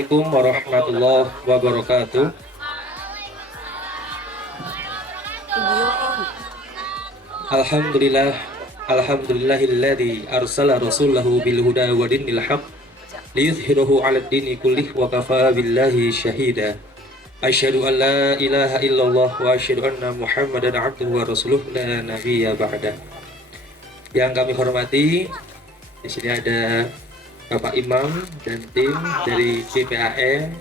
Assalamualaikum warahmatullahi wabarakatuh. Alhamdulillah, alhamdulillahilladzi arsala rasulahu bil huda wa dinil haqq liyudhhirahu 'alad dini kullih wa kafa billahi syahida. Asyhadu an la ilaha illallah wa asyhadu anna Muhammadan 'abduhu wa rasuluh la nabiyya ba'da. Yang kami hormati, di sini ada Bapak Imam dan tim dari GPAN,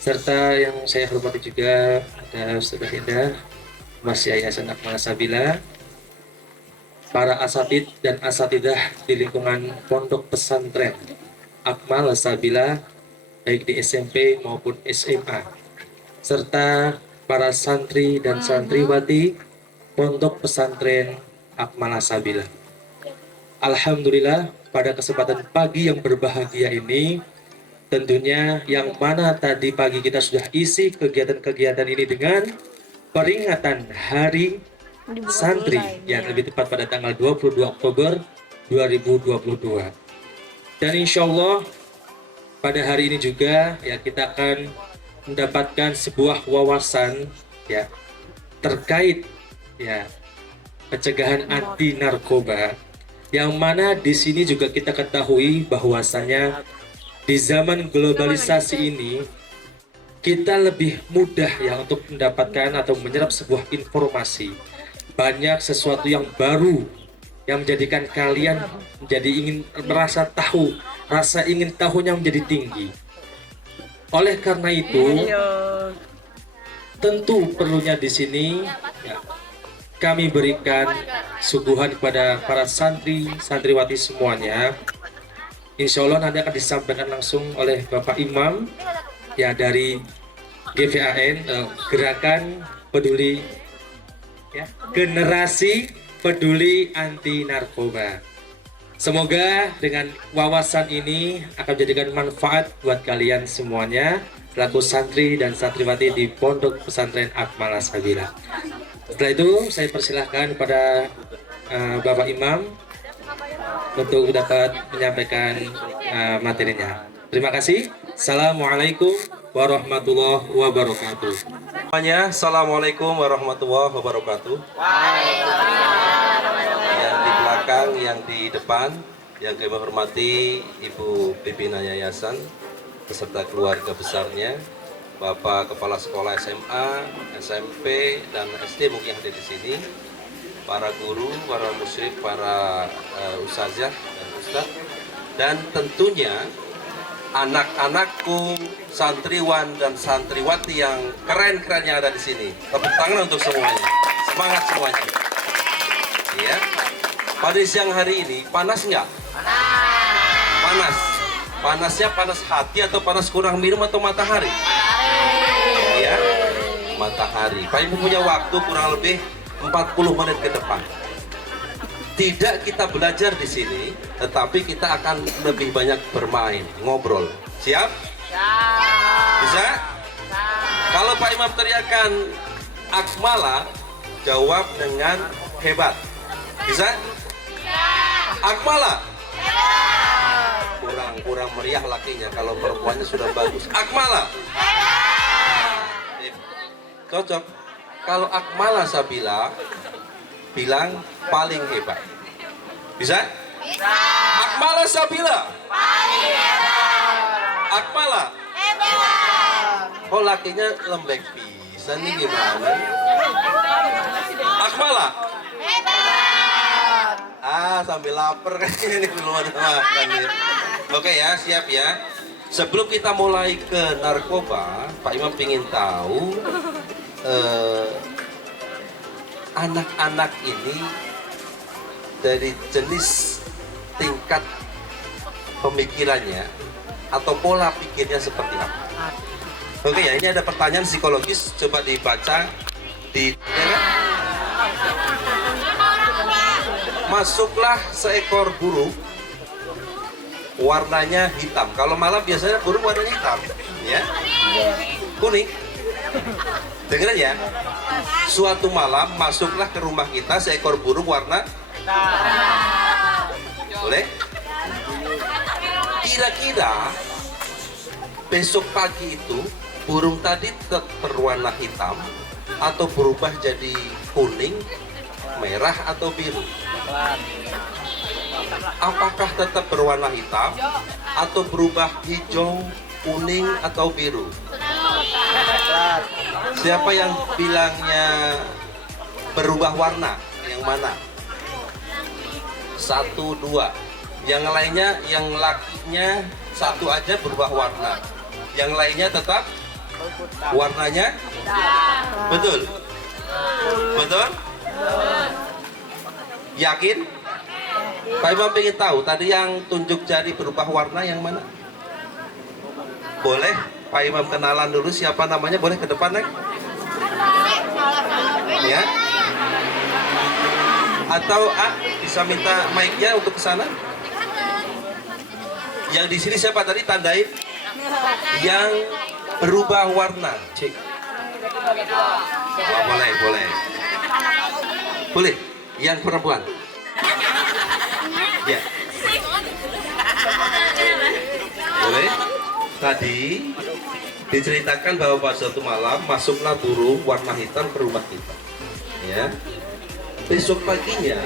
serta yang saya hormati juga ada Ustazah Indah, Mas Yayasan Akmal Sabila, para asatid dan asatidah di lingkungan Pondok Pesantren Akmal Sabila, baik di SMP maupun SMA, serta para santri dan santriwati Pondok Pesantren Akmal Sabila. Alhamdulillah, pada kesempatan pagi yang berbahagia ini, tentunya yang mana tadi pagi kita sudah isi kegiatan-kegiatan ini dengan peringatan Hari Santri yang lebih tepat pada tanggal 22 Oktober 2022. Dan insya Allah pada hari ini juga ya kita akan mendapatkan sebuah wawasan ya terkait ya pencegahan anti narkoba, yang mana di sini juga kita ketahui bahwasanya di zaman globalisasi ini kita lebih mudah ya untuk mendapatkan atau menyerap sebuah informasi. Banyak sesuatu yang baru yang menjadikan kalian menjadi ingin merasa tahu, rasa ingin tahunya menjadi tinggi. Oleh karena itu, tentu perlunya di sini ya, kami berikan suguhan kepada para santri, santriwati semuanya. Insya Allah nanti akan disampaikan langsung oleh Bapak Imam ya dari GPAN, Gerakan Peduli ya, Generasi Peduli Anti Narkoba. Semoga dengan wawasan ini akan menjadikan manfaat buat kalian semuanya selaku santri dan santriwati di Pondok Pesantren Akmal Sabila. Setelah itu saya persilahkan kepada Bapak Imam untuk dapat menyampaikan materinya. Terima kasih. Assalamualaikum warahmatullahi wabarakatuh. Semuanya, Assalamualaikum warahmatullahi wabarakatuh. Yang di belakang, yang di depan, yang kami hormati Ibu pimpinan yayasan beserta keluarga besarnya, Bapak Kepala Sekolah SMA, SMP, dan SD mungkin yang ada di sini, para guru, para musyrif, para ustazah dan ustaz, dan tentunya anak-anakku, santriwan dan santriwati yang keren-keren yang ada di sini. Tepuk tangan untuk semuanya. Semangat semuanya. Ya. Pada siang hari ini panas nggak? Panas. Panasnya panas hati atau panas kurang minum atau matahari? Ya, matahari. Pak Ibu punya waktu kurang lebih 40 menit ke depan. Tidak kita belajar di sini, tetapi kita akan lebih banyak bermain, ngobrol. Siap? Bisa? Kalau Pak Imam teriakan Akmala, jawab dengan hebat. Bisa? Akmala. Kurang meriah lakinya, kalau perempuannya sudah bagus. Akmala. Cocok. Kalau Akmala Sabila bilang paling hebat. Bisa? Bisa. Akmala Sabila. Paling hebat. Akmala. Hebat. Oh lakinya lembek bisa nih gimana? Akmala. Hebat. Sambil lapar kayaknya nih belum ada makan ya. Oke ya, siap ya. Sebelum kita mulai ke narkoba, Pak Imam ingin tahu anak-anak ini dari jenis tingkat pemikirannya atau pola pikirnya seperti apa. Oke ya, ini ada pertanyaan psikologis, coba dibaca di ya. Masuklah seekor burung, warnanya hitam. Kalau malam biasanya burung warnanya hitam, ya, kuning. Dengar ya. Suatu malam masuklah ke rumah kita seekor burung warna hitam. Boleh? Kira-kira besok pagi itu burung tadi tetap berwarna hitam atau berubah jadi kuning, merah atau biru? Apakah tetap berwarna hitam atau berubah hijau, kuning atau biru? Siapa yang bilangnya berubah warna? Yang mana? 1, 2. Yang lainnya, yang lakinya satu aja berubah warna. Yang lainnya tetap warnanya? Betul? Betul? Yakin? Pak Imam pengen tahu, tadi yang tunjuk jari berubah warna yang mana? Boleh Pak Imam kenalan dulu siapa namanya, boleh ke depan, Nek? Ya? Atau bisa minta mic-nya untuk ke sana? Yang di sini siapa tadi tandain? Yang berubah warna. Cek. Oh, boleh, boleh. Boleh. Yang perempuan. Ya. Boleh. Tadi diceritakan bahwa pada suatu malam masuklah burung warna hitam ke rumah kita. Ya. Besok paginya,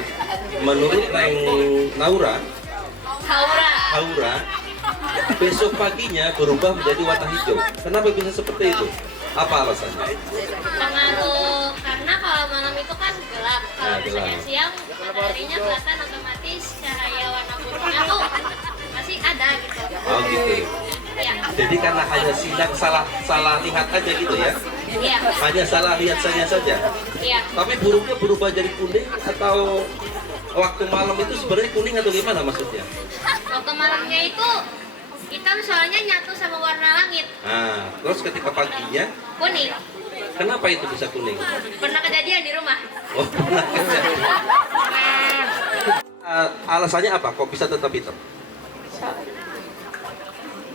menurut Neng Haura, besok paginya berubah menjadi warna hijau. Kenapa bisa seperti itu? Apa alasannya? Pengaruh, karena kalau malam itu kan gelap. Kalau misalnya gelap. siang, mataharinya kelihatan, otomatis cahaya warna burungnya tuh masih ada gitu. Oh gitu. Iya. Jadi karena hanya siang salah lihat aja gitu ya? Iya. Hanya salah lihat saja. Iya. Tapi burungnya berubah jadi kuning atau waktu malam itu sebenarnya kuning atau gimana maksudnya? Waktu malamnya itu hitam soalnya nyatu sama warna langit. Nah, terus ketika paginya, Kuning. kenapa itu bisa kuning? Pernah kejadian di rumah. Oh, pernah kejadian. Alasannya apa? Kok bisa tetap hitam?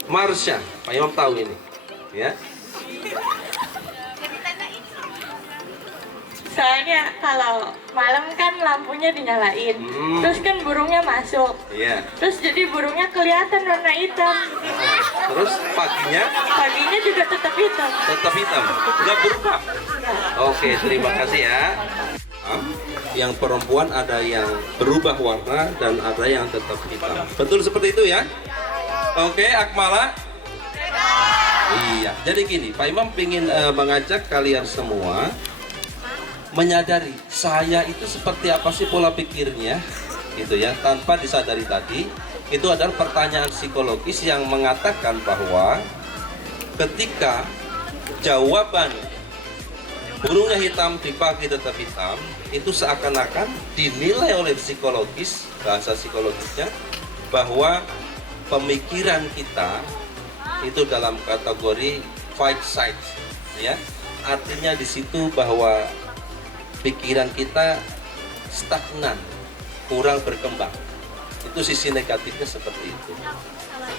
Marsha, Pak Imam tahu ini, ya? Soalnya kalau malam kan lampunya dinyalain, terus kan burungnya masuk, Iya. terus jadi burungnya kelihatan warna hitam. Terus Paginya juga tetap hitam. tetap hitam, nggak berubah. Oke, terima kasih ya. Yang perempuan ada yang berubah warna dan ada yang tetap hitam. Betul seperti itu ya? Oke, Akmala. Iya, jadi gini, Pak Imam ingin mengajak kalian semua menyadari saya itu seperti apa sih pola pikirnya, gitu ya, tanpa disadari tadi. Itu adalah pertanyaan psikologis yang mengatakan bahwa ketika jawaban burungnya hitam di pagi tetap hitam, itu seakan-akan dinilai oleh psikologis, bahasa psikologisnya, bahwa pemikiran kita itu dalam kategori fight side, ya. Artinya di situ bahwa pikiran kita stagnan, kurang berkembang. Itu sisi negatifnya seperti itu.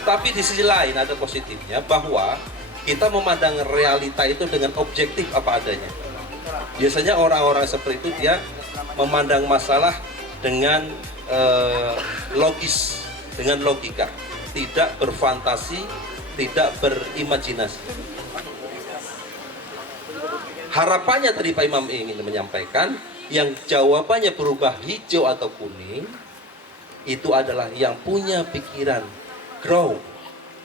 Tapi di sisi lain ada positifnya, bahwa kita memandang realita itu dengan objektif apa adanya. Biasanya orang-orang seperti itu dia memandang masalah dengan logis, dengan logika, tidak berfantasi, tidak berimajinasi. Harapannya tadi Pak Imam ingin menyampaikan, yang jawabannya berubah hijau atau kuning, itu adalah yang punya pikiran grow,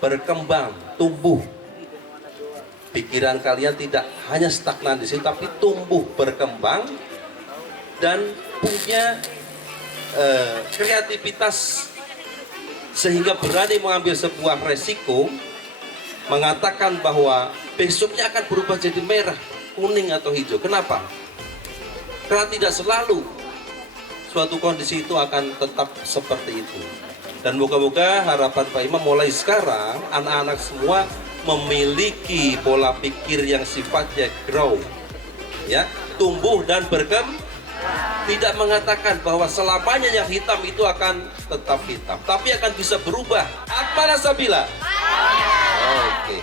berkembang, tumbuh. Pikiran kalian tidak hanya stagnan di situ, tapi tumbuh, berkembang, dan punya kreativitas sehingga berani mengambil sebuah resiko, mengatakan bahwa besoknya akan berubah jadi merah, kuning atau hijau. Kenapa? Karena tidak selalu suatu kondisi itu akan tetap seperti itu. Dan moga-moga harapan Pak Imam mulai sekarang anak-anak semua memiliki pola pikir yang sifatnya grow, ya, tumbuh dan berkembang. Tidak mengatakan bahwa selamanya yang hitam itu akan tetap hitam, tapi akan bisa berubah. Apa Sabila? Oke.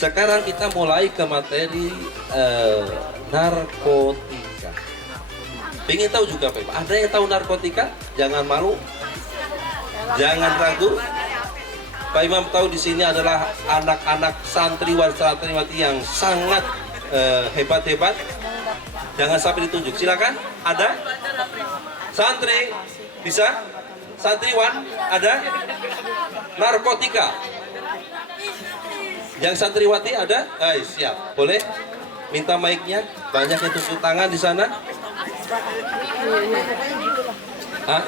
Sekarang kita mulai ke materi narkotika. Pengen tahu juga Pak? Ada yang tahu narkotika? Jangan malu, jangan ragu. Pak Imam tahu di sini adalah anak-anak santriwati yang sangat hebat-hebat. Jangan sampai ditunjuk. Silakan. Ada? Santri bisa? Santriwan ada? Narkotika. Yang santriwati ada? Siap. Boleh? Minta mic-nya. Banyak yang tepuk tangan di sana. Hah?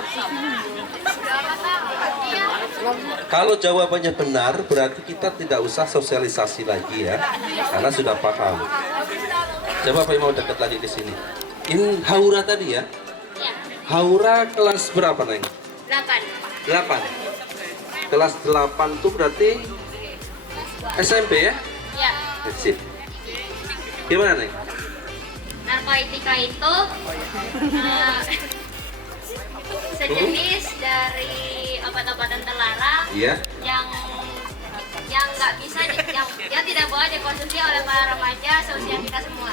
Kalau jawabannya benar, berarti kita tidak usah sosialisasi lagi ya, karena sudah paham. Coba Pak Imam dekat lagi ke sini. Ini Haura tadi ya? Ya, Haura kelas berapa, Neng? 8. 8. Kelas 8 itu berarti SMP ya? Ya, Sip. Gimana, Neng? narkotika itu sejenis dari obat-obatan terlarang Iya. yang nggak bisa yang tidak boleh dikonsumsi oleh para remaja seusia kita semua.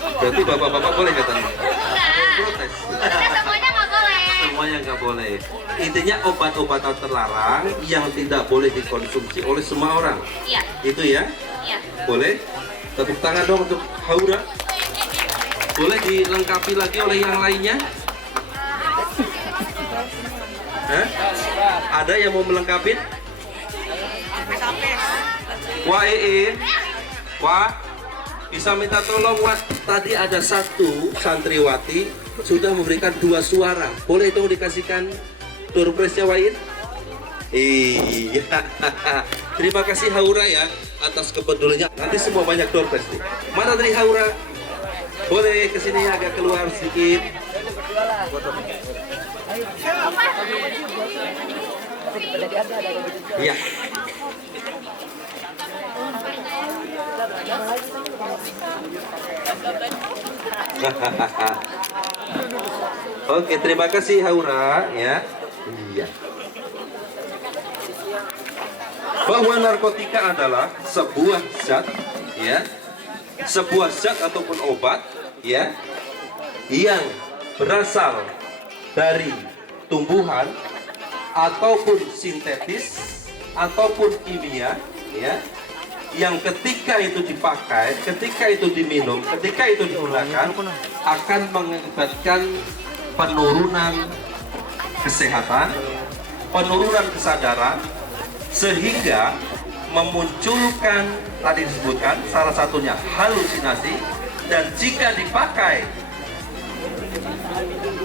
Berarti bapak-bapak boleh katanya? Enggak, Protes. karena semuanya nggak boleh. Semuanya nggak boleh. Intinya obat-obatan terlarang yang tidak boleh dikonsumsi oleh semua orang. Iya, Itu ya? iya. Boleh? Tepuk tangan dong untuk Haura. Boleh dilengkapi lagi oleh yang lainnya? Hah? Ada yang mau melengkapi? Wah, Wah, bisa minta tolong, Wah. Tadi ada satu santriwati sudah memberikan 2 suara. Boleh dong dikasihkan door prize-nya, Wain? Iya. Terima kasih Haura ya atas kepeduliannya. Nanti semua banyak door prize nih. Mana tadi Haura? Boleh kesini agak keluar sedikit. Iya. Oke, terima kasih Haura ya. Iya. Bahwa narkotika adalah sebuah zat ya. Sebuah zat ataupun obat ya yang berasal dari tumbuhan ataupun sintetis ataupun kimia ya, yang ketika itu dipakai, ketika itu diminum, ketika itu digunakan akan mengakibatkan penurunan kesehatan, penurunan kesadaran, sehingga memunculkan tadi disebutkan salah satunya halusinasi, dan jika dipakai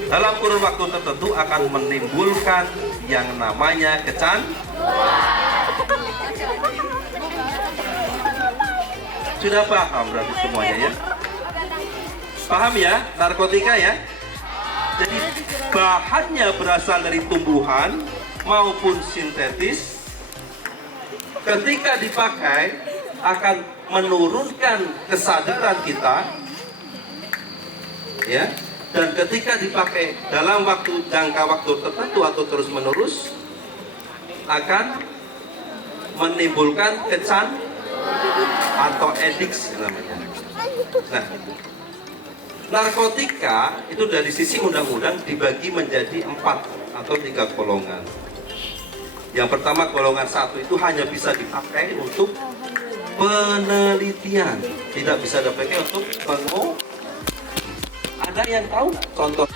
dalam kurun waktu tertentu akan menimbulkan yang namanya Sudah paham berarti semuanya ya? Paham ya narkotika ya? Jadi bahannya berasal dari tumbuhan maupun sintetis. Ketika dipakai akan menurunkan kesadaran kita ya, dan ketika dipakai dalam jangka waktu tertentu atau terus menerus akan menimbulkan atau adiksi namanya. Nah, narkotika itu dari sisi undang-undang dibagi menjadi 4 atau 3 golongan. Yang pertama, golongan 1 itu hanya bisa dipakai untuk penelitian, tidak bisa dipakai untuk Ada yang tahu contoh?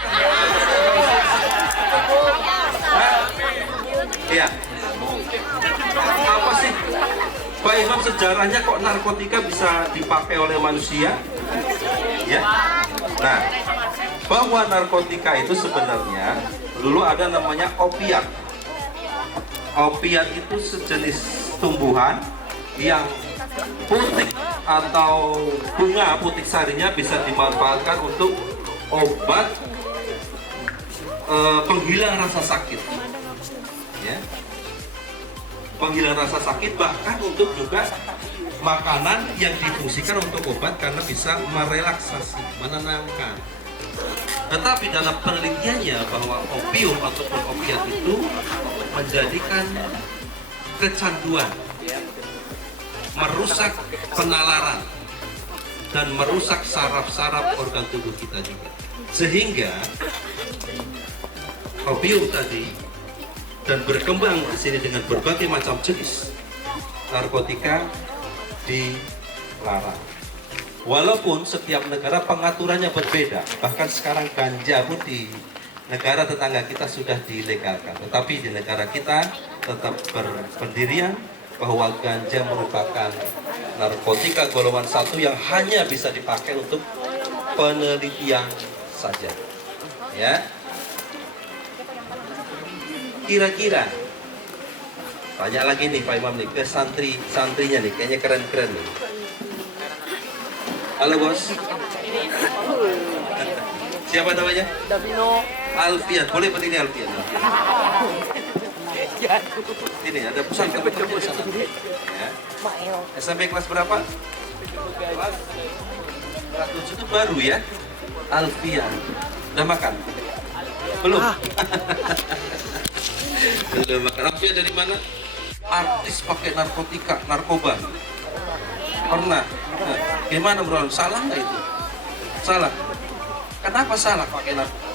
Iya. Apa sih, Pak Imam, sejarahnya kok narkotika bisa dipakai oleh manusia? Ya. Nah, bahwa narkotika itu sebenarnya dulu ada namanya opiat. Opiat itu sejenis tumbuhan yang putik atau bunga putik sarinya bisa dimanfaatkan untuk obat penghilang rasa sakit. Ya. Penghilang rasa sakit, bahkan untuk juga makanan yang difungsikan untuk obat karena bisa merelaksasi, menenangkan. Tetapi dalam penelitiannya bahwa opium ataupun opiat itu menjadikan kecanduan, merusak penalaran, dan merusak saraf-saraf organ tubuh kita juga. Sehingga opium tadi dan berkembang di sini dengan berbagai macam jenis narkotika dilarang. Walaupun setiap negara pengaturannya berbeda, bahkan sekarang ganja pun di negara tetangga kita sudah dilegalkan, tetapi di negara kita tetap berpendirian bahwa ganja merupakan narkotika golongan 1 yang hanya bisa dipakai untuk penelitian saja. Ya. Kira-kira tanya lagi nih Pak Imam nih ke santrinya nih, kayaknya keren-keren nih. Halo bos. Siapa namanya? Davino. Alfian, boleh berdiri Alfian. Ini ada pusat ke sana. Ya. SMP kelas berapa? Kelas 107 itu baru ya. Alfian. Udah makan? Belum. Belum makan. Alfian dari mana? Artis pakai narkotika, narkoba. Pernah. Nah, gimana bro? Salah nggak itu? Salah. Kenapa salah pakai narkoba?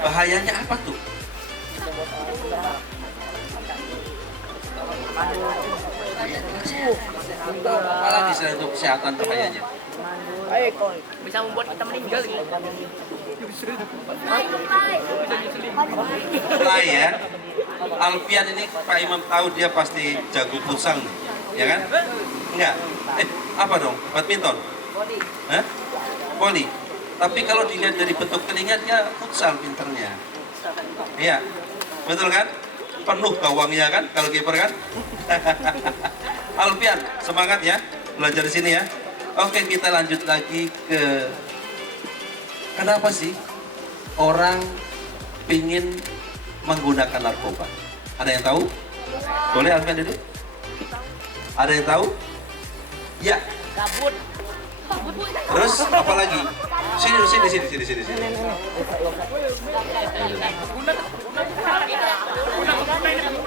Bahayanya apa tuh? Apalagi selain untuk kesehatan bahayanya? Bisa membuat kita meninggal. Mulai ya. Alfian ini Pak Imam tahu dia pasti jago futsal nih, ya kan? Enggak? Apa dong? Badminton? Hah? Voli. Tapi kalau dilihat dari bentuk telinga dia futsal pinternya. Iya, betul kan? Penuh gawangnya kan kalau kiper kan? Alfian, semangat ya belajar di sini ya. Oke, kita lanjut lagi ke kenapa sih orang ingin menggunakan narkoba? Ada yang tahu? Boleh Alfian dulu? Ada yang tahu? Ya. Kabut. Terus apa lagi? Sini.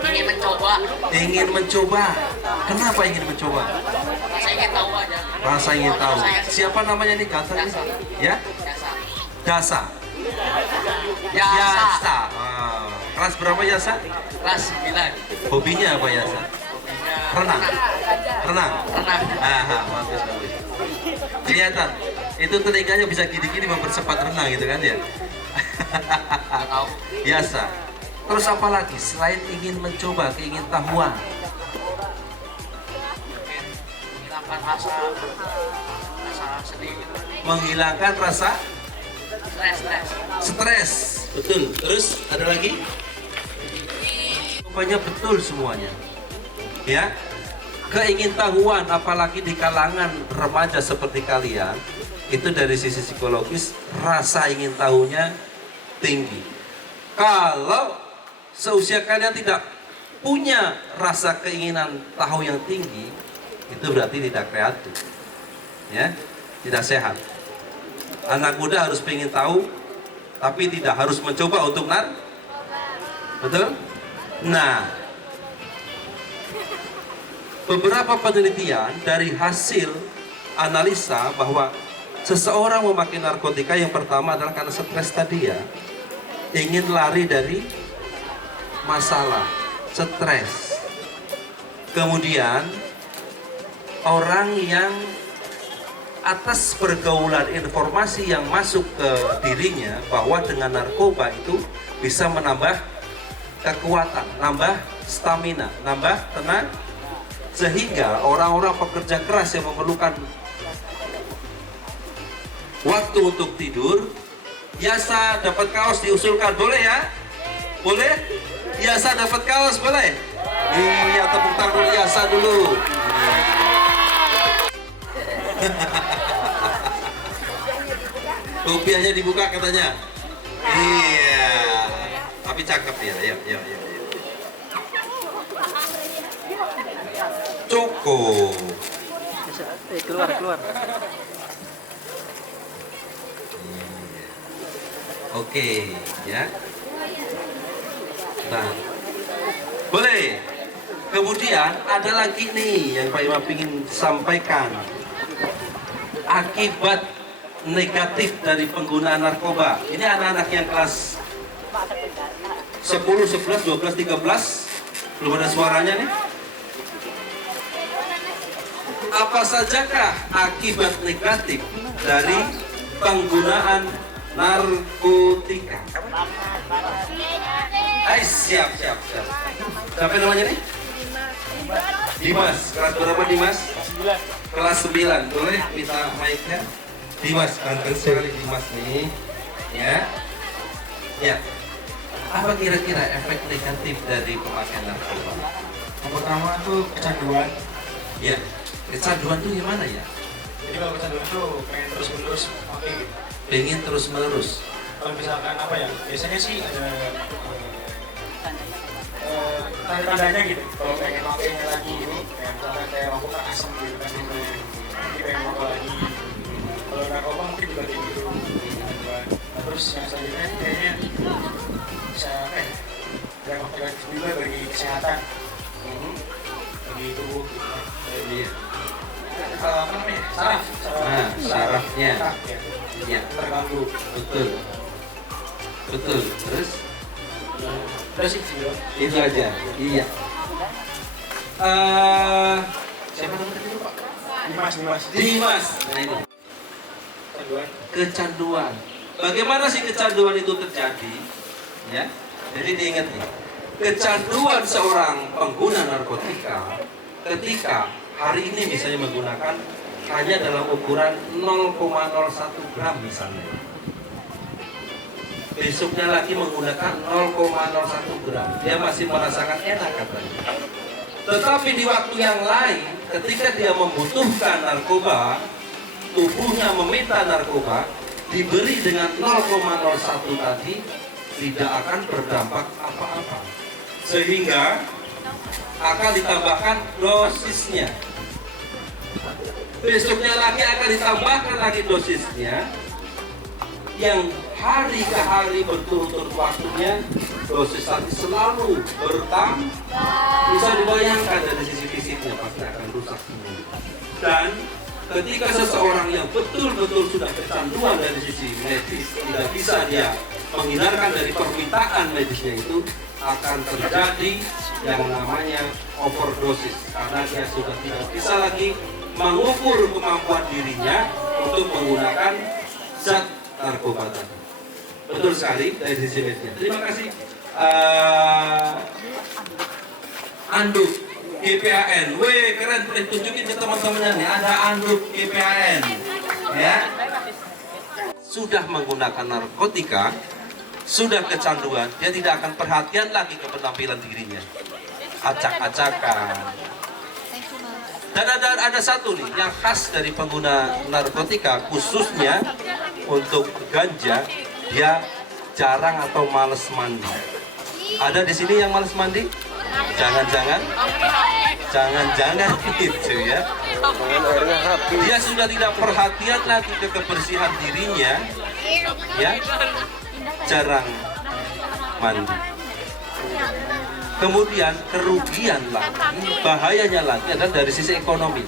Ingin mencoba. Ingin mencoba. Kenapa ingin mencoba? Saya ingin tahu aja. Rasa ingin tahu. Siapa namanya nih kata ini? Ya? Dasa. Yasa. Ah. Kelas berapa Yasa? Kelas 9. Hobinya apa Yasa? Renang. Aha, bagus. Kelihatan. Itu telinganya bisa gini-gini mempercepat renang gitu kan ya. Biasa. Terus apa lagi selain ingin mencoba, keingin tahuan? Menghilangkan rasa sedih. Menghilangkan rasa Stres. Betul. Terus ada lagi? Rupanya betul semuanya. Ya. Keingintahuan apalagi di kalangan remaja seperti kalian, itu dari sisi psikologis rasa ingin tahunya tinggi. Kalau seusia kalian tidak punya rasa keinginan tahu yang tinggi, itu berarti tidak kreatif. Ya, tidak sehat. Anak muda harus pengen tahu, tapi tidak harus mencoba untuk betul? Nah, beberapa penelitian dari hasil analisa bahwa seseorang memakai narkotika yang pertama adalah karena stres tadi ya, ingin lari dari masalah, stres. Kemudian orang yang atas pergaulan informasi yang masuk ke dirinya bahwa dengan narkoba itu bisa menambah kekuatan, nambah stamina, nambah tenaga, sehingga orang-orang pekerja keras yang memerlukan waktu untuk tidur, Yasa dapat kaos diusulkan, boleh ya? Boleh? Yasa dapat kaos, boleh? Iya, tepuk tangan dulu Yasa dulu. Rupiahnya dibuka katanya. Iya, tapi cakep ya. Ya. Cukup. Keluar. Oke, ya. Nah, boleh. Kemudian ada lagi nih yang Pak Imam ingin sampaikan. Akibat negatif dari penggunaan narkoba. Ini anak-anak yang kelas 10, 11, 12, 13. Belum ada suaranya nih. Apa sajakah akibat negatif dari penggunaan narkotika? Siap. Siapa namanya nih? Dimas. Kelas berapa Dimas? Kelas 9. Boleh minta mic-nya? Dimas, ganteng sekali Dimas nih. Ya. Apa kira-kira efek negatif dari pemakaian narkoba? Yang pertama tuh kecanduan. Ya, kecanduan tuh gimana ya? Jadi kalau kecanduan tuh pengen terus-menerus pakai gitu. Pengen terus-menerus. Kalau misalkan apa ya? Biasanya sih ada tanda-tandanya gitu. Kalau pengen pakainya lagi gitu, kayak misalkan kayak rokok kan asam gitu kan, jadi pengen rokok lagi. Kalau narkoba mungkin juga kayak gitu. Nah, terus yang selanjutnya kayaknya bisa efektif juga bagi kesehatan, bagi tubuh gitu kan. Iya. Kalau apa namanya? Saraf. Sarafnya. Otak, ya. Iya, Terganggu. betul. Terus Udah sih, itu aja. Iya. Siapa namanya tadi Pak? Dimas. Dimas. Nah, ini. Kecanduan. Bagaimana sih kecanduan itu terjadi? Ya. Jadi diingat nih. Kecanduan seorang pengguna narkotika ketika hari ini misalnya menggunakan hanya dalam ukuran 0,01 gram misalnya. Besoknya lagi menggunakan 0,01 gram. Dia masih merasakan enak katanya. Tetapi di waktu yang lain, ketika dia membutuhkan narkoba, tubuhnya meminta narkoba, diberi dengan 0,01 tadi, tidak akan berdampak apa-apa. Sehingga akan ditambahkan dosisnya. Besoknya lagi akan ditambahkan lagi dosisnya, yang hari ke hari berturut-turut waktunya, dosis tadi selalu bertambah. Bisa dibayangkan dari sisi fisiknya pasti akan rusak semua. Dan ketika seseorang yang betul-betul sudah kecanduan dari sisi medis, tidak bisa dia menghindarkan dari permintaan medisnya, itu akan terjadi yang namanya overdosis, karena dia sudah tidak bisa lagi mengukur kemampuan dirinya untuk menggunakan zat narkoba tadi. Betul sekali dari sisi medisnya. Terima kasih. Anduk GPAN, keren, boleh tunjukin ke teman-temannya nih, ada anduk GPAN, ya. Sudah menggunakan narkotika, sudah kecanduan, dia tidak akan perhatian lagi ke penampilan dirinya, acak-acakan. Dan ada satu nih yang khas dari pengguna narkotika, khususnya untuk ganja, dia jarang atau males mandi. Ada di sini yang males mandi? Jangan-jangan gitu ya. Dia sudah tidak perhatian lagi ke kebersihan dirinya, ya, jarang mandi. Kemudian kerugian lagi, bahayanya lagi adalah dari sisi ekonomi.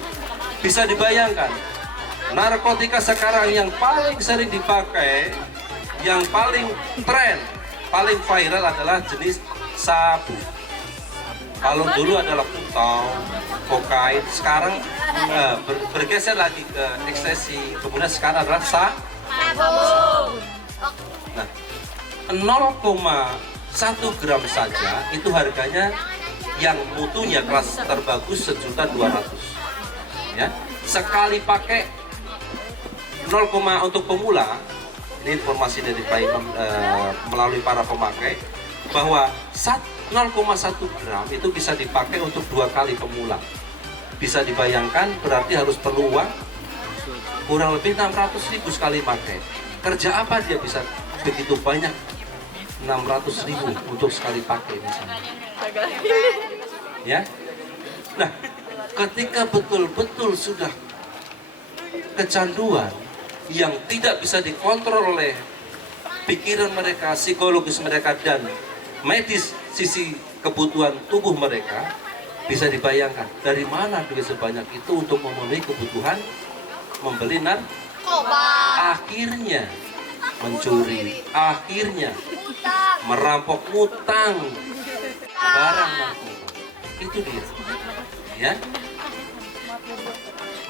Bisa dibayangkan, narkotika sekarang yang paling sering dipakai, yang paling tren, paling viral adalah jenis sabu. Kalau dulu adalah putau, kokain, sekarang bergeser lagi ke ekstasi, kemudian sekarang adalah sabu. Nah, 0,1 gram saja itu harganya yang mutunya kelas terbagus 1.200.000, ya. Sekali pakai 0, untuk pemula, ini informasi dari melalui para pemakai, bahwa 0,1 gram itu bisa dipakai untuk 2 kali pemula. Bisa dibayangkan, berarti harus perlu uang kurang lebih 600.000 sekali pakai. Kerja apa dia bisa begitu banyak 600.000 untuk sekali pakai misalnya, ya. Nah, ketika betul-betul sudah kecanduan yang tidak bisa dikontrol oleh pikiran mereka, psikologis mereka, dan medis sisi kebutuhan tubuh mereka, bisa dibayangkan dari mana duit sebanyak itu untuk memenuhi kebutuhan membeli narkoba. akhirnya mencuri, akhirnya merampok, utang barang narkoba. Itu dia, ya.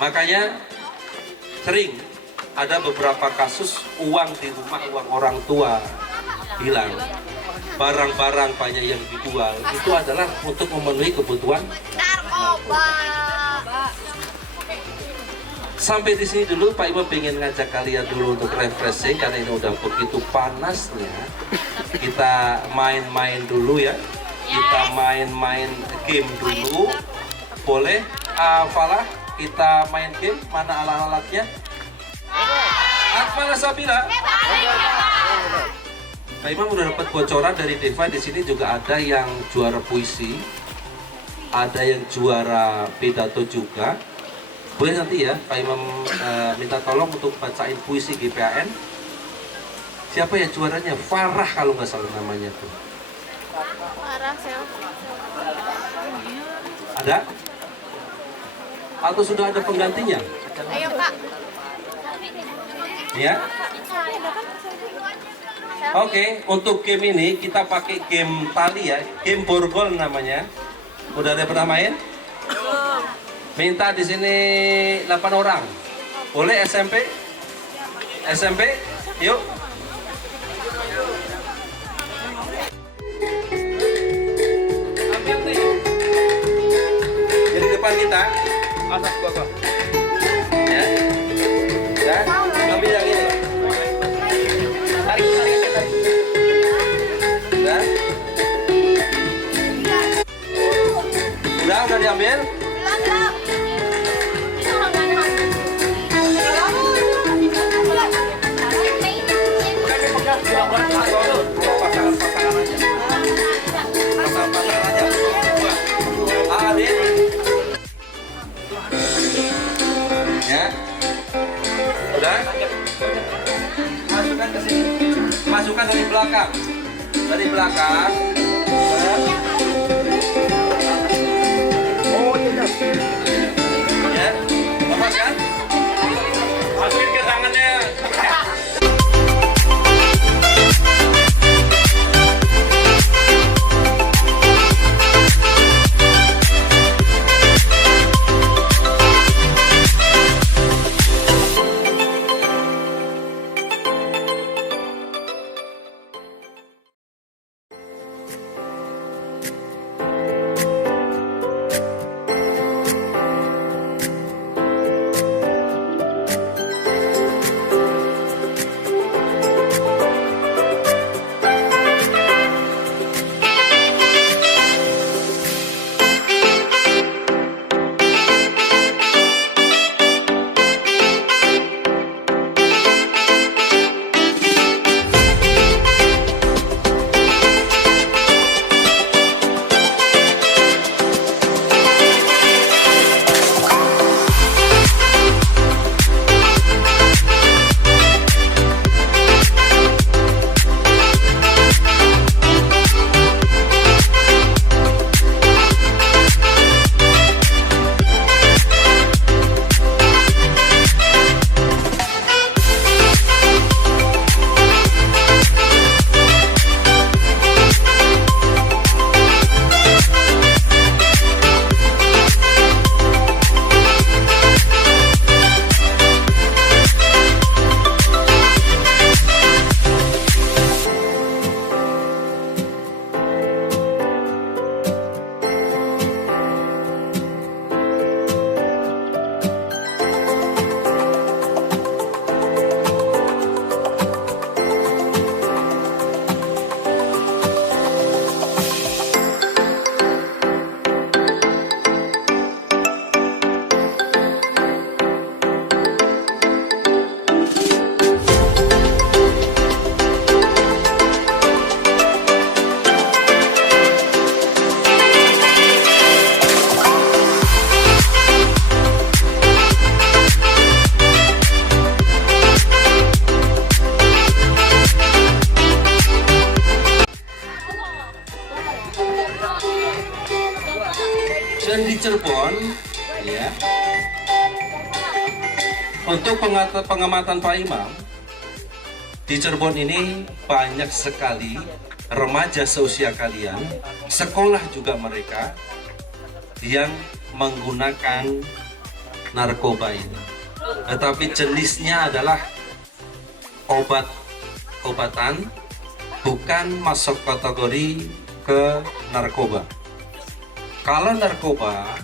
Makanya sering ada beberapa kasus uang di rumah, uang orang tua hilang, barang-barang banyak yang dijual, itu adalah untuk memenuhi kebutuhan narkoba. Sampai di sini dulu, Pak Imam pengen ngajak kalian dulu untuk refreshing karena ini udah begitu panasnya. Kita main-main dulu ya. Kita main-main game dulu. Boleh, Falah? Kita main game. Mana alat-alatnya? Akmal Sabila. Pak Imam udah dapat bocoran dari Deva. Di sini juga ada yang juara puisi, ada yang juara pidato juga. Boleh nanti ya, Pak Imam minta tolong untuk bacain puisi GPAN. Siapa ya juaranya? Farah kalau nggak salah namanya tuh. Farah, Ada? Atau sudah ada penggantinya? ayo Kak. Ya. Oke, untuk game ini kita pakai game tali ya, game borgol namanya. Udah ada pernah main? Minta di sini 8 orang. Boleh SMP? SMP? Yuk. Ambil nih. Jadi depan kita. Asap gua. Ya. Ya. Ambil yang ini. Tarik. Udah diambil? Ya. Udah? Masukkan ke sini. Masukkan dari belakang. Dari belakang. Ya. Lepas kan? Masukin ke tangannya. Dan di Cirebon, ya, Untuk pengamatan Pak Imam, di Cirebon ini banyak sekali remaja seusia kalian, sekolah juga mereka, yang menggunakan narkoba ini. Tetapi jenisnya adalah obat-obatan, bukan masuk kategori ke narkoba. Kalau narkoba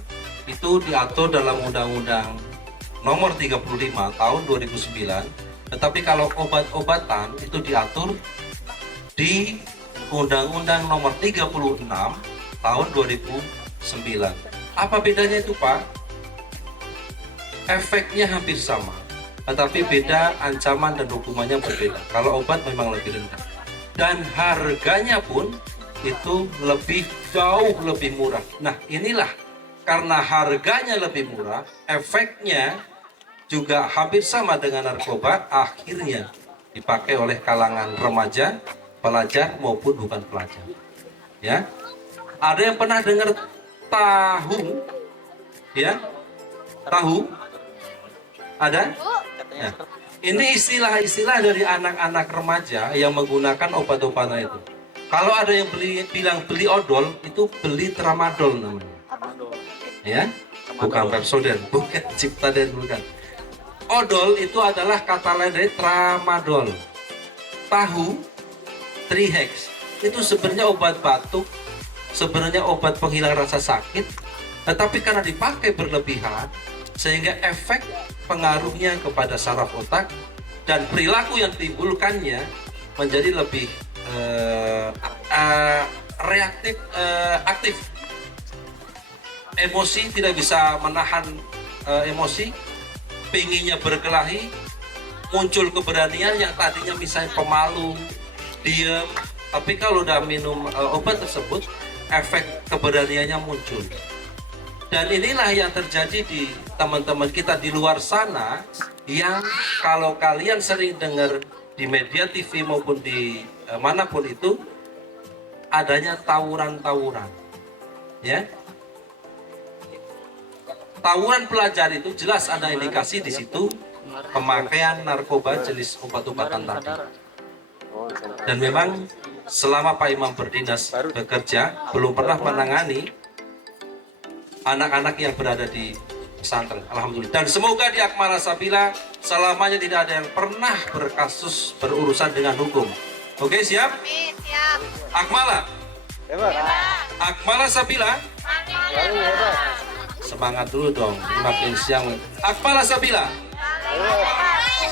itu diatur dalam Undang-Undang Nomor 35 Tahun 2009, tetapi kalau obat-obatan itu diatur di Undang-Undang Nomor 36 Tahun 2009. Apa bedanya itu, Pak? Efeknya hampir sama, tetapi beda ancaman dan hukumannya berbeda. Kalau obat memang lebih rendah. Dan harganya pun itu jauh lebih murah. Nah, inilah karena harganya lebih murah, efeknya juga hampir sama dengan narkoba, akhirnya dipakai oleh kalangan remaja, pelajar maupun bukan pelajar. Ya, ada yang pernah dengar tahu? Ya, tahu? Ada? Ya. Ini istilah-istilah dari anak-anak remaja yang menggunakan obat-obatan itu. Kalau ada yang bilang beli odol, itu beli tramadol namanya. Ya, bukan Pepsodent, bukan Ciptaden, bukan. Odol itu adalah kata lain dari tramadol. Tahu, Trihex, itu sebenarnya obat batuk, sebenarnya obat penghilang rasa sakit, tetapi karena dipakai berlebihan, sehingga efek pengaruhnya kepada saraf otak dan perilaku yang timbulkannya menjadi lebih reaktif, aktif. Emosi, tidak bisa menahan emosi, pengennya berkelahi, muncul keberanian yang tadinya misalnya pemalu, diam, tapi kalau udah minum obat tersebut, efek keberaniannya muncul. Dan inilah yang terjadi di teman-teman kita di luar sana, yang kalau kalian sering dengar di media TV maupun di manapun itu, adanya tawuran-tawuran, ya. Tawuran pelajar itu jelas ada indikasi di situ pemakaian narkoba jenis obat-obatan tadi. Dan memang selama Pak Imam berdinas bekerja, belum pernah menangani anak-anak yang berada di pesantren, alhamdulillah. Dan semoga di Akmala Sabila selamanya tidak ada yang pernah berkasus berurusan dengan hukum. Oke, siap? Siap. Akmala. Akmala Sabila. Semangat dulu dong, makin siang. Akmala Sabila.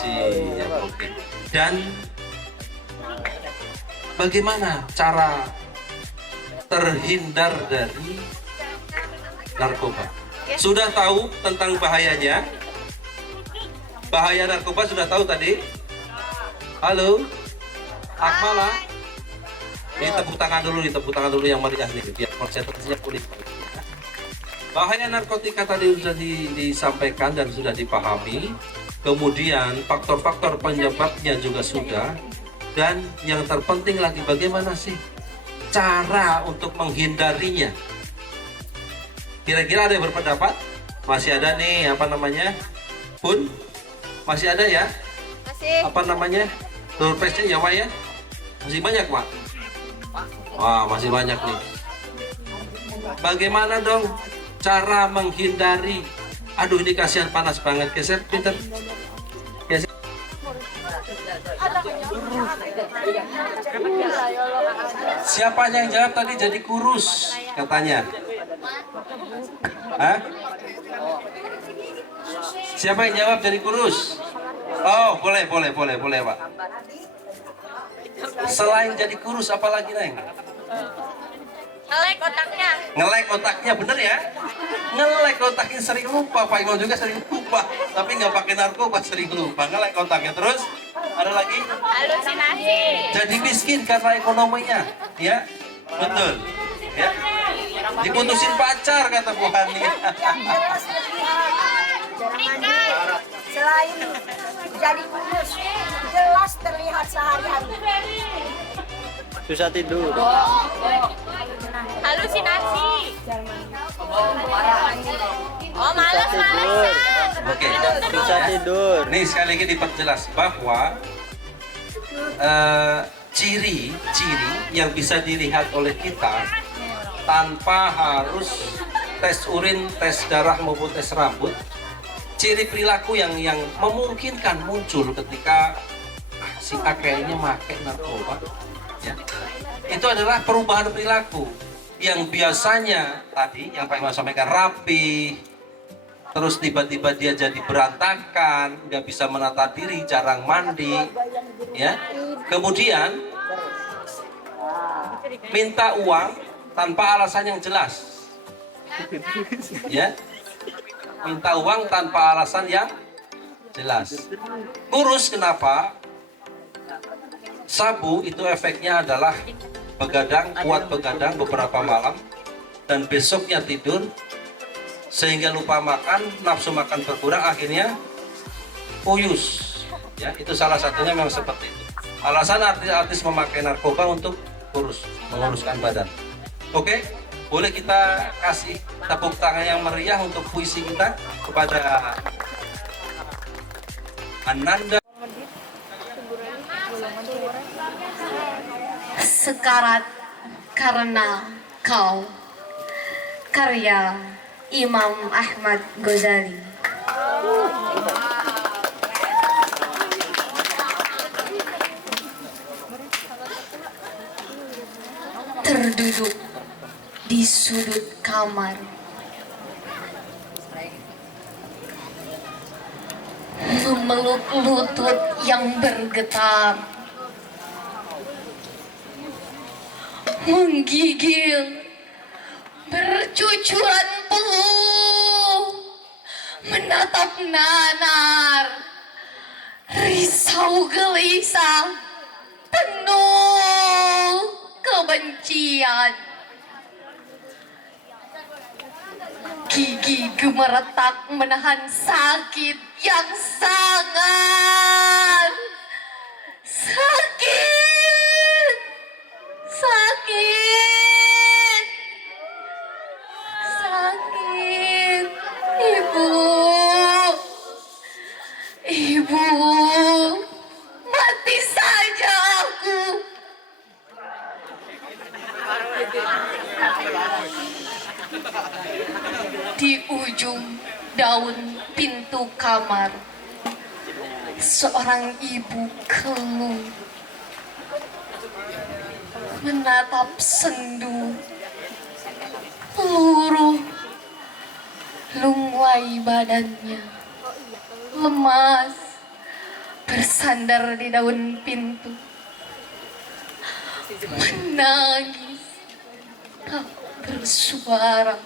Siap, oke. Dan bagaimana cara terhindar dari narkoba? Sudah tahu tentang bahayanya? Bahaya narkoba sudah tahu tadi? Halo? Akmala? Ini tepuk tangan dulu yang meriah nih, biar konsentrasinya pulih. Bahaya narkotika tadi sudah disampaikan dan sudah dipahami. Kemudian faktor-faktor penyebabnya juga sudah. Dan yang terpenting lagi, bagaimana sih cara untuk menghindarinya? Kira-kira ada yang berpendapat? Masih ada nih, apa namanya? Pun? Masih ada ya? Masih. Apa namanya? Surprise-nya ya, Wak ya? Masih banyak, Wak? Wah, masih banyak nih. Bagaimana dong cara menghindari? Aduh, ini kasihan panas banget. Geser, pinter. Geser. Siapa yang jawab tadi jadi kurus katanya? Hah? Siapa yang jawab jadi kurus? Oh, boleh Pak. Selain jadi kurus, apalagi Neng? Ngelek otaknya. Ngelek otaknya, bener ya? Ngelek otaknya, sering lupa. Pak Imam juga sering lupa, tapi nggak pakai narkoba, sering lupa. Ngelek otaknya. Terus ada lagi? Halusinasi. Jadi miskin karena ekonominya, ya? Betul. Ya? Diputusin pacar kata Bu Hani. Selain jadi kurus, jelas terlihat sehari-hari. Susah tidur. Halusinasi. Oh, males-malesan. Oke. Susah tidur. Nih sekali lagi diperjelas bahwa ciri-ciri yang bisa dilihat oleh kita tanpa harus tes urin, tes darah maupun tes rambut, ciri perilaku yang memungkinkan muncul ketika si A kayaknya pakai narkoba, ya, itu adalah perubahan perilaku yang biasanya tadi yang Pak Imam sampaikan rapi, terus tiba-tiba dia jadi berantakan, nggak bisa menata diri, jarang mandi, ya. Kemudian minta uang tanpa alasan yang jelas, ya. Minta uang tanpa alasan yang jelas. Kurus kenapa? Sabu itu efeknya adalah begadang, kuat begadang beberapa malam, dan besoknya tidur sehingga lupa makan, nafsu makan berkurang, akhirnya puyus, ya. Itu salah satunya memang seperti itu. Alasan artis-artis memakai narkoba untuk kurus, menguruskan badan. Oke, boleh kita kasih tepuk tangan yang meriah untuk puisi kita kepada Ananda. Sekarat karena kau, karya Imam Ahmad Ghazali. Terduduk di sudut kamar, memeluk lutut yang bergetar, menggigil bercucuran peluh, menatap nanar, risau gelisah, penuh kebencian. Gigi gemeretak menahan sakit yang sangat sakit, sakit, sakit. Ibu, mati saja aku. Di ujung daun pintu kamar, seorang ibu keluh menatap sendu, luruh, lungwai badannya, lemas, bersandar di daun pintu, menangis, tak bersuara,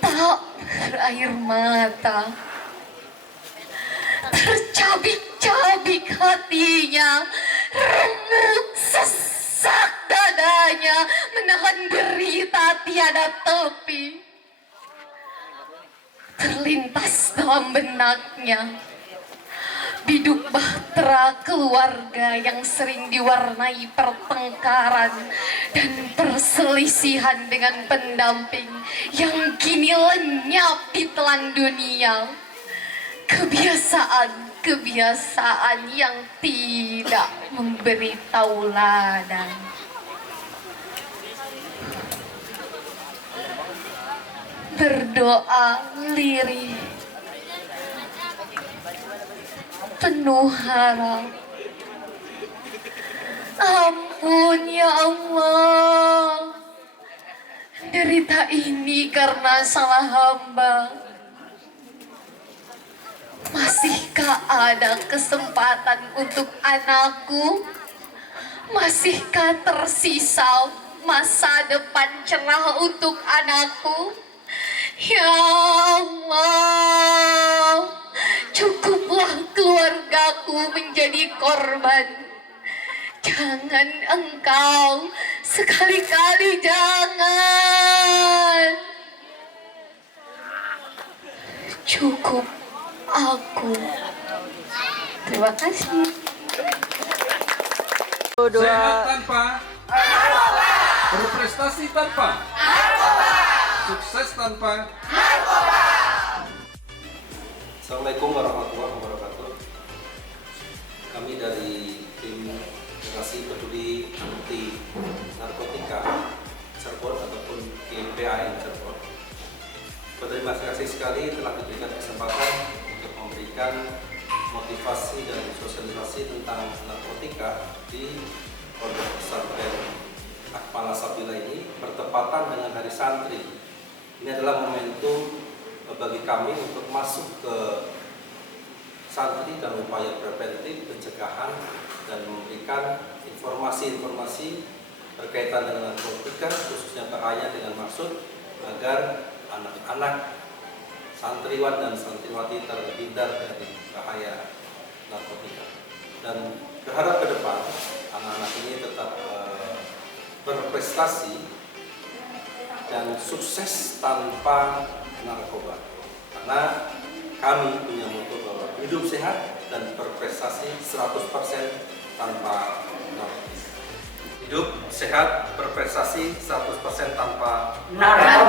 tak berair mata, tercabik-cabik hatinya, remuk sesak dadanya, menahan derita tiada tepi. Terlintas dalam benaknya biduk bahtera keluarga yang sering diwarnai pertengkaran dan perselisihan dengan pendamping yang kini lenyap di telan dunia. Kebiasaan yang tidak memberi tauladan. Berdoa lirih, penuh harap. Ampun ya Allah, derita ini karena salah hamba. Masihkah ada kesempatan untuk anakku? Masihkah tersisa masa depan cerah untuk anakku? Ya Allah, cukuplah keluargaku menjadi korban. Jangan engkau, sekali-kali jangan. Cukup aku. Terima kasih. Sehat tanpa berprestasi tanpa sukses tanpa telah diberikan kesempatan untuk memberikan motivasi dan sosialisasi tentang narkotika di Pondok Pesantren Akmal Sabila ini bertepatan dengan Hari Santri. Ini adalah momentum bagi kami untuk masuk ke santri dan upaya preventif, pencegahan, dan memberikan informasi-informasi berkaitan dengan narkotika, khususnya bahaya, dengan maksud agar anak-anak santriwan dan santriwati terhindar dari bahaya narkotika. Dan berharap ke depan anak-anak ini tetap berprestasi dan sukses tanpa narkoba. Karena kami punya motto bahwa hidup sehat dan berprestasi 100% tanpa narkoba. Hidup sehat, berprestasi 100% tanpa narkoba.